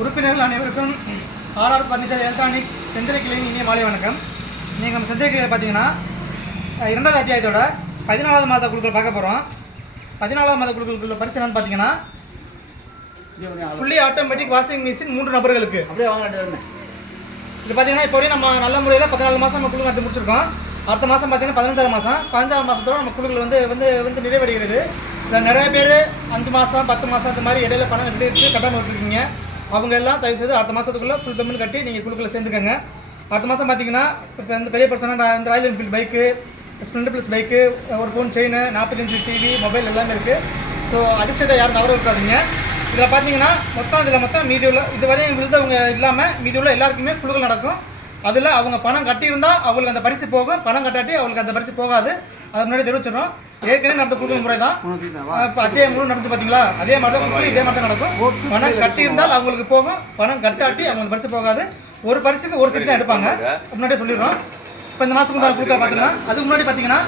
உறுப்பினர்கள் அனைவருக்கும் RR furniture electronic செந்திரை கிளையின் இனிய மாலை வணக்கம். நீங்கள் நம்ம செந்திரை கிளையில் பார்த்தீங்கன்னா இரண்டாவது அத்தியாயத்தோட பதினாலாவது மாத குழுக்கள் பார்க்க போகிறோம் பதினாலாவது மாத குழுக்களுக்குள்ள பரிசு என்னன்னு பார்த்தீங்கன்னா ஃபுல்லி ஆட்டோமேட்டிக் வாஷிங் மிஷின் மூன்று நபர்களுக்கு. அப்படியே வாங்க ரெண்டு இது பார்த்தீங்கன்னா இப்போ வரையும் நம்ம நல்ல முறையில் பதினாலு மாதம் நம்ம குழு நடத்தி முடிச்சிருக்கோம். அடுத்த மாதம் பார்த்தீங்கன்னா பதினஞ்சாவது மாதம் பதினஞ்சாவது மாதத்தோட நம்ம குழுக்கள் வந்து வந்து வந்து நிறைவடைகிறது. இதில் நிறைய பேர் அஞ்சு மாதம் பத்து மாதம் அந்த மாதிரி இடையில பணம் எப்படி எடுத்து கட்டாமல் விட்டுருக்கீங்க அவங்க எல்லாம் தயவு செய்து அடுத்த மாதத்துக்குள்ளே ஃபுல் பேமெண்ட் கட்டி நீங்கள் குழுக்களை சேர்ந்துக்கங்க. அடுத்த மாதம் பார்த்தீங்கன்னா இப்போ இந்த பெரிய பர்சனாக இந்த royal Enfield bike Splendor plus bike ஒரு ஃபோன் செயின் நாற்பத்தஞ்சு டிவி மொபைல் எல்லாமே இருக்குது ஸோ அதிர்ஷ்டத்தை யாரும் தவற விட்டுறாதீங்க. இதில் பார்த்தீங்கன்னா மொத்தம் இதில் மொத்தம் மீதி உள்ள இதுவரையும் விழுந்தவங்க இல்லாமல் மீதி உள்ள எல்லாருக்குமே குழுக்கள் நடக்கும். அதில் அவங்க பணம் கட்டியிருந்தால் அவங்களுக்கு அந்த பரிசு போகும். பணம் கட்டாட்டி அவங்களுக்கு அந்த பரிசு போகாது. அது முன்னாடி தெரிவிச்சிடும் ஏற்கனவே நடந்த குழுக்கள் முறை தான் இப்போ அதே மூணு நடந்துச்சு பார்த்தீங்களா அதே மாதிரி தான் குழுக்கள் இதே மாதிரி தான் நடக்கும் பணம் கட்டியிருந்தால் அவங்களுக்கு போகும். பணம் கட்டாட்டி அவங்க அந்த பரிசு போகாது. ஒரு பரிசுக்கு ஒரு செட் தான் எடுப்பாங்க. முன்னாடியே சொல்லிடுறோம். இப்போ இந்த மாதத்துக்கு முன்னாடி குழுக்கள் பார்த்தீங்கன்னா அதுக்கு முன்னாடி பார்த்தீங்கன்னா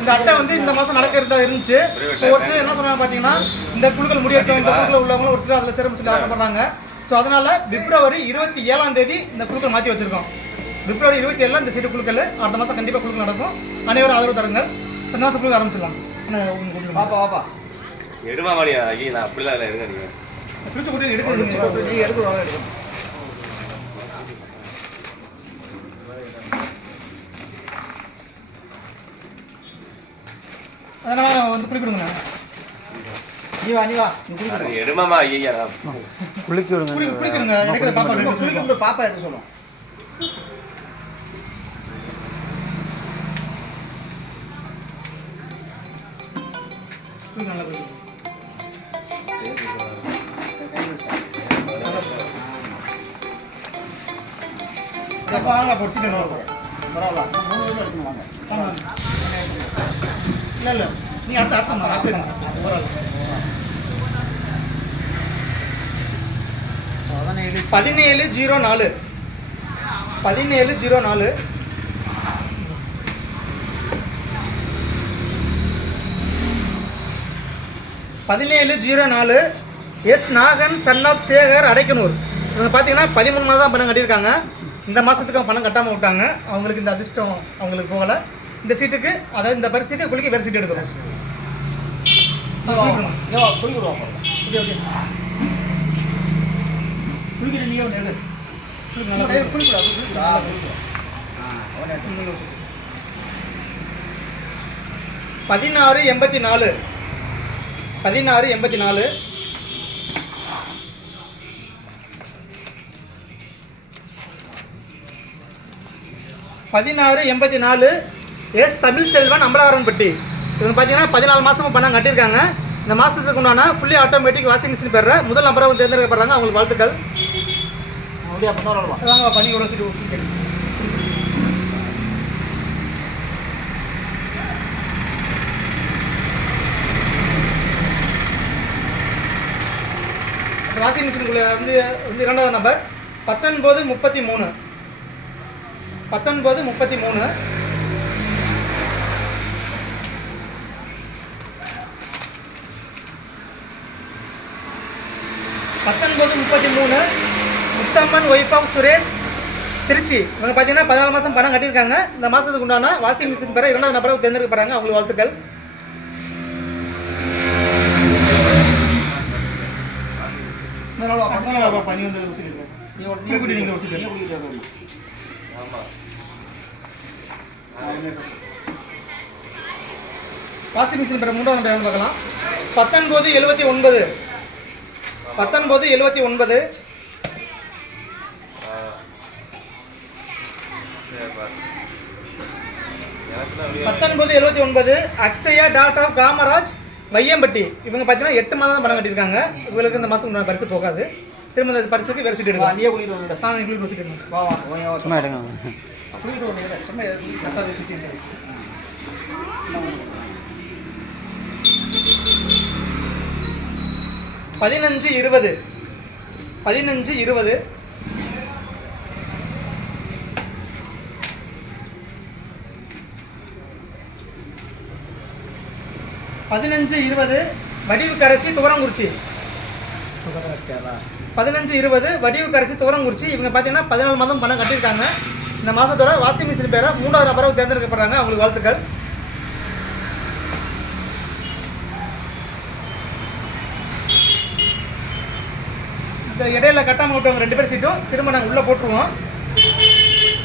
இந்த அட்டை வந்து இந்த மாதம் நடக்கிறதா இருந்துச்சு. இப்போ ஒரு சிலர் என்ன சொன்னாங்க பார்த்தீங்கன்னா இந்த குழுக்கள் முடியட்டும் இந்த குழுக்கள் உள்ளவங்களும் ஒரு சிலர் அதில் சேரும் சொல்லி ஆசைப்படுறாங்க. ஸோ அதனால பிப்ரவரி இருபத்தி ஏழாம் தேதி இந்த குழுக்கள் மாற்றி வச்சிருக்கோம். பிப்ரவரி இருபத்தி ஏழில் இந்த சீட்டு குழுக்கள் அடுத்த மாதம் கண்டிப்பாக குழுக்கள் நடக்கும். அனைவரும் ஆதரவு தருங்கள். இந்த மாதம் குழுக்க ஆரம்பிச்சிடலாம். பாப்பா பாப்பா எடுமா மாடியா ஐயா நான் அப்படிலாம் இல்லை இருங்க நீங்க. பிடிச்ச நீ எடுத்து வாங்க எடுக்கணும் அதனால் வந்து குளிக்கணுங்க நீ வா நீ வா. எடுமாமா ஐயா குளிக்க எடுக்க குளிக்க பாப்பா எடுக்க சொல்லும். குளிக்க வாங்க பரவாயில்ல மூணு வருஷம் வாங்க இல்லை இல்லை நீ அடுத்த அடுத்த பரவாயில்ல பதினேழு பதினேழு ஜீரோ நாலு. பதினேழு ஜீரோ நாலு. பதினேழு ஜீரோ நாலு S Nagan son of Sekar Adaikkanur. இவங்க பார்த்தீங்கன்னா பதிமூணு மாதம் தான் பணம் கட்டியிருக்காங்க. இந்த மாதத்துக்கு பணம் கட்டாமல் விட்டாங்க. அவங்களுக்கு இந்த அதிர்ஷ்டம் அவங்களுக்கு போகலை. இந்த சீட்டுக்கு அதாவது இந்த பரிசுக்கு குளிக்க வேறு சீட்டு எடுக்கிறோம் ஓகே ஓகே. குளிக்கிட்டு நீயே ஒன்று எடு. குளிக்க நல்லா ஏய், குளிக்கடா குளிக்கடா ஆ குளிக்கடா ஆ அவனே எடுத்து. பதினாறு எண்பத்தி நாலு. பதினாறு எண்பத்தி நாலு பதினாறு எண்பத்தி நாலு எஸ் தமிழ்ச்செல்வன் அம்பலாவரன்பட்டி இவங்க பார்த்தீங்கன்னா பதினாலு மாதமும் பணம் கட்டியிருக்காங்க. இந்த மாதத்துக்கு உண்டான ஃபுல்லி ஆட்டோமேட்டிக் வாஷிங் மிஷின் பெற முதல் நம்பரை தேர்ந்தெடுக்கப்படுறாங்க. அவங்களுக்கு வாழ்த்துக்கள். அப்படியே அப்போ தான் பண்ணி ஒரு வாஷிங் மிஷினுக்குள்ள வந்து வந்து இரண்டாவது நம்பர் பத்தொன்பது முப்பத்தி மூணு பத்தொன்பது முப்பத்தி மூணு பத்தொன்பது முப்பத்தி மூணு முத்தம்மன் ஒய்ஃப் ஆஃப் சுரேஷ் திருச்சி. இவங்க பார்த்தீங்கன்னா பதினாலு மாதம் பணம் கட்டியிருக்காங்க. இந்த மாதத்துக்கு உண்டான வாஷிங் மிஷின் பெற இரண்டாவது நபரை தேர்ந்தெடுக்கப்படுறாங்க அவங்களுக்கு வாழ்த்துக்கள் இந்த நாள் வா, பக்கத்துல வா, பா, நீ வந்து ஒரு சீட் எடுங்க. நீ ஒரு நீ குடி, எடுக்கிறேன். வாஷிங் மிஷின் பெற மூன்றாவது நம்பர் யாருன்னு பார்க்கலாம். பத்தொன்பது எழுபத்தி ஒன்பது. பத்தொன்பது எழுபத்தி ஒன்பது. பத்தொன்பது எழுபத்தி ஒன்பது. அக்ஷயா ஆஃப் காமராஜ். வையம்பட்டி இவங்க பார்த்தீங்கன்னா எட்டு மாதம் தான் பணம் கட்டியிருக்காங்க. இவங்களுக்கு இந்த மாதம் பரிசு போகாது. திரும்ப இந்த பரிசுக்கு வேறு சீட் எடுக்கலாம். குளிக்கிட்டு வந்து நான் ஒரு சீட் எடுக்கணும் சும்மா எடுங்க. வந்து சும்மா? கரெக்டாக சீட் பதினஞ்சு இருபது. பதினஞ்சு இருபது. பதினஞ்சு இருபது வடிவுக்கரசி துவரங்குறிச்சி. பதினஞ்சு இருபது வடிவு கரைசி துவரங்குறிச்சி. இவங்க பார்த்தீங்கன்னா பதினாலு மாதம் பணம் கட்டியிருக்காங்க. இந்த மாதத்தோட வாஷிங் மிஷின் பேரை மூணாவது நபராக தேர்ந்தெடுக்கப்படுறாங்க. அவங்களுக்கு வாழ்த்துக்கள். இந்த இடையில கட்டாமல் விட்டவங்க ரெண்டு பேர் சீட்டும் திரும்ப நாங்கள் உள்ளே போட்டுருவோம்.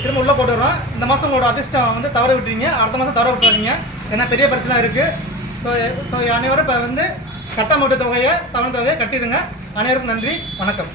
திரும்ப உள்ளே போட்டுடுறோம் இந்த மாதம் உங்களோட அதிர்ஷ்டம் வந்து தவற விட்டுறீங்க. அடுத்த மாதம் தவற விட்டுறாதீங்க. ஏன்னா பெரிய பிரச்சனை இருக்குது ஸோ ஸோ eh, அனைவரும் இப்போ வந்து கட்ட விட்ட தொகையை தமிழ் தொகையை கட்டிடுங்க. அனைவருக்கும் நன்றி. வணக்கம்.